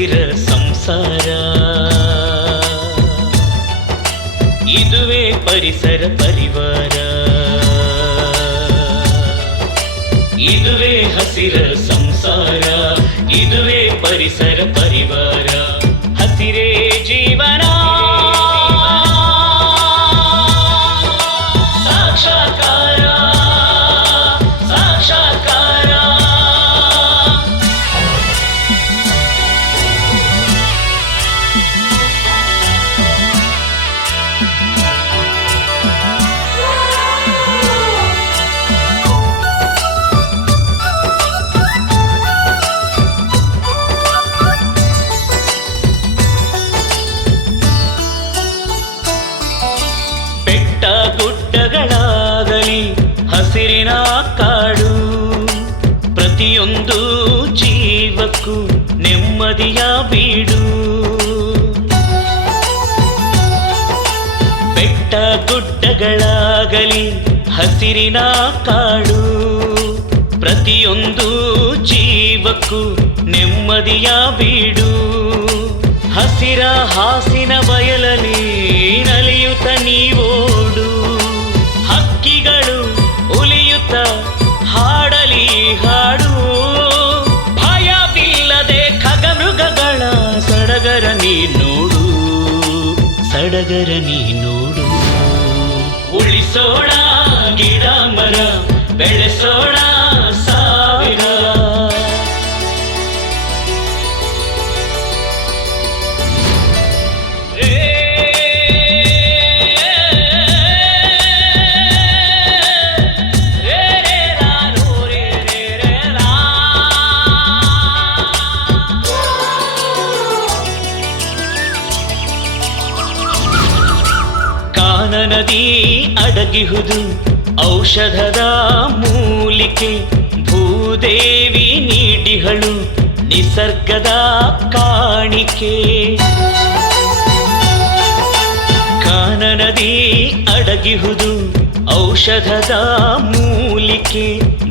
ಹಸಿರ ಸಂಸಾರ. ಇದುವೇ ಪರಿಸರ ಪರಿವಾರ. ಇದುವೇ ಹಸಿರ ಸಂಸಾರ. ಇದುವೇ ಪರಿಸರ ಪರಿವಾರ. ಹಸಿರೇ ಜೀವನ. ಸಾಕ್ಷಾತ್ಕಾರ ಸಾಕ್ಷಾತ್ಕಾರ. ಬೆಟ್ಟ ಗುಡ್ಡಗಳಾಗಲಿ ಹಸಿರಿನ ಕಾಡು, ಪ್ರತಿಯೊಂದು ಜೀವಕ್ಕೂ ನೆಮ್ಮದಿಯ ಬೀಡು. ಬೆಟ್ಟ ಗುಡ್ಡಗಳಾಗಲಿ ಹಸಿರಿನ ಕಾಡು, ಪ್ರತಿಯೊಂದು ಜೀವಕ್ಕೂ ನೆಮ್ಮದಿಯ ಬೀಡು. ಹಸಿರ ಹಾಸಿನ ಬಯಲಲ್ಲಿ ನಲಿಯುತ್ತ ನೀವೋಡು, ಹಕ್ಕಿಗಳು ಉಲಿಯುತ್ತ ಹಾಡಲಿ ಹಾಡು. ಭಯವಿಲ್ಲದೆ ಖಗಮೃಗಗಳ ಸಡಗರ ನೀ ನೋಡು, ಸಡಗರ ನೀ ನೋಡು. ಉಳಿಸೋಣ ಗಿಡ ಮರ, ಬೆಳೆಸೋಣ ಸಾವಿರ. ಕಾನನದಿ ಅಡಗಿಹುದು ಔಷಧದ ಮೂಲಿಕೆ, ಭೂದೇವಿ ನೀಡಿಹಳು ನಿಸರ್ಗದ ಕಾಣಿಕೆ. ಕಾನನದಿ ಅಡಗಿಹುದು ಔಷಧದ ಮೂಲಿಕೆ,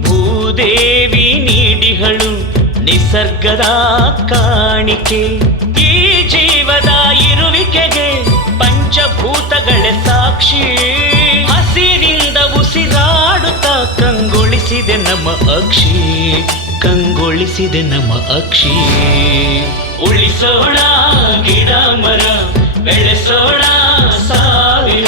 ಭೂದೇವಿ ನೀಡಿಹಳು ನಿಸರ್ಗದ ಕಾಣಿಕೆ. ಈ ಜೀವದ ಇರುವಿಕೆಗೆ ಪಂಚಭೂತಗಳೇ ಸಾಕ್ಷಿ. ಹಸಿರಿಂದ ಉಸಿರಾಡುತ್ತ ಕಂಗೊಳಿಸಿದೆ ನಮ್ಮ ಅಕ್ಷಿ, ಕಂಗೊಳಿಸಿದೆ ನಮ್ಮ ಅಕ್ಷಿ. ಉಳಿಸೋಣ ಗಿಡ ಮರ, ಬೆಳೆಸೋಣ ಸಾವಿರ.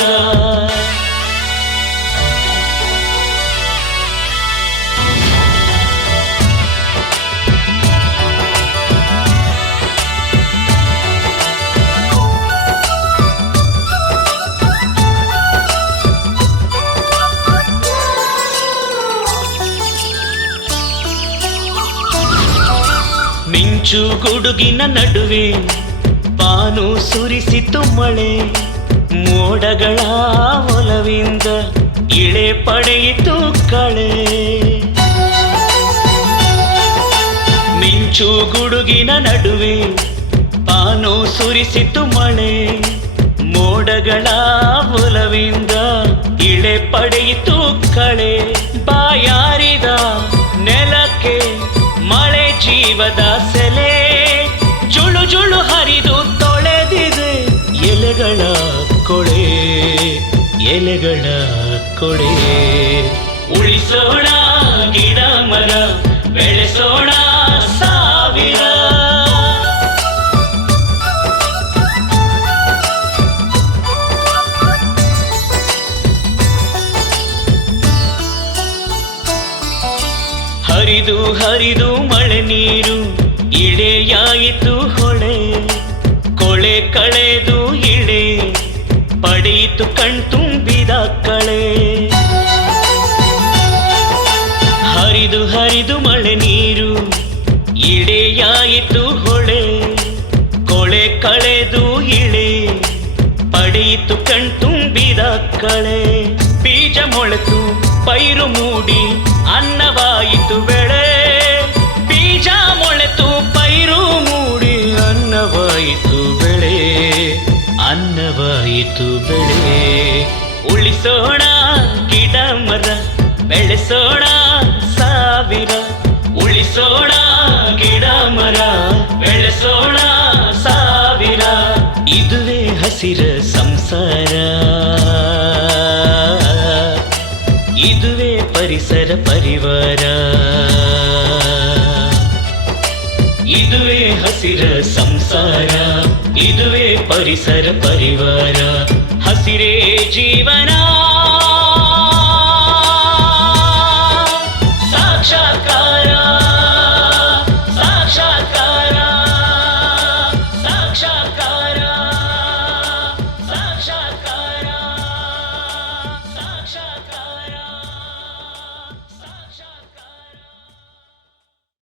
ಮಿಂಚು ಗುಡುಗಿನ ನಡುವೆ ಬಾನು ಸುರಿಸಿತು ಮಳೆ, ಮೋಡಗಳ ಒಲವಿಂದ ಇಳೆ ಪಡೆಯಿತು ಕಳೆ. ಮಿಂಚು ಗುಡುಗಿನ ನಡುವೆ ಬಾನು ಸುರಿಸಿತು ಮಳೆ, ಮೋಡಗಳ ಒಲವಿಂದ ಇಳೆ ಪಡೆಯಿತು ಕಳೆ. ಬಾಯಾರಿದ ನೆಲಕ್ಕೆ ಮಳೆ ಜೀವದ ಸೆಲೆ, ಜುಳು ಜುಳು ಹರಿದು ತೊಳೆದಿದೆ ಎಲೆಗಳ ಕೊಳೆ, ಎಲೆಗಳ ಕೊಳೆ. ಉಳಿಸೋಣ ಗಿಡ ಮರ, ಬೆಳೆಸೋಣ ಸಾವಿರ. ಹರಿದು ಹರಿದು ಮಳೆ ನೀರು ಇಳೆಯಾಯಿತು ಹೊಳೆ, ಕೊಳೆ ಕಳೆದು ಇಳೆ ಪಡೆಯಿತು ಕಣ್ತುಂಬಿದ ಕಳೆ. ಹರಿದು ಹರಿದು ಮಳೆ ನೀರು ಇಳೆಯಾಯಿತು ಹೊಳೆ, ಕೊಳೆ ಕಳೆದು ಇಳೆ ಪಡೆಯಿತು ಕಣ್ತುಂಬಿದ ಕಳೆ. ಬೀಜ ಮೊಳೆತು ಪೈರು ಮೂಡಿ ಅನ್ನವಾಯಿತು ಬೆಳೆ, ಬೀಜ ಮೊಳೆತು ಪೈರು ಮೂಡಿ ಅನ್ನವಾಯಿತು ಬೆಳೆ, ಅನ್ನವಾಯಿತು ಬೆಳೆ. ಉಳಿಸೋಣ ಗಿಡ ಮರ, ಬೆಳೆಸೋಣ ಸಾವಿರ. ಉಳಿಸೋಣ ಗಿಡ ಮರ ಬೆಳೆಸೋಣ ಸಾವಿರ ಇದುವೇ ಹಸಿರ ಸಂಸಾರ ಇದುವೇ ಪರಿಸರ ಪರಿವಾರ ಇದುವೇ ಹಸಿರ ಸಂಸಾರ ಇದುವೇ ಪರಿಸರ ಪರಿವಾರ ಹಸಿರೇ ಜೀವನ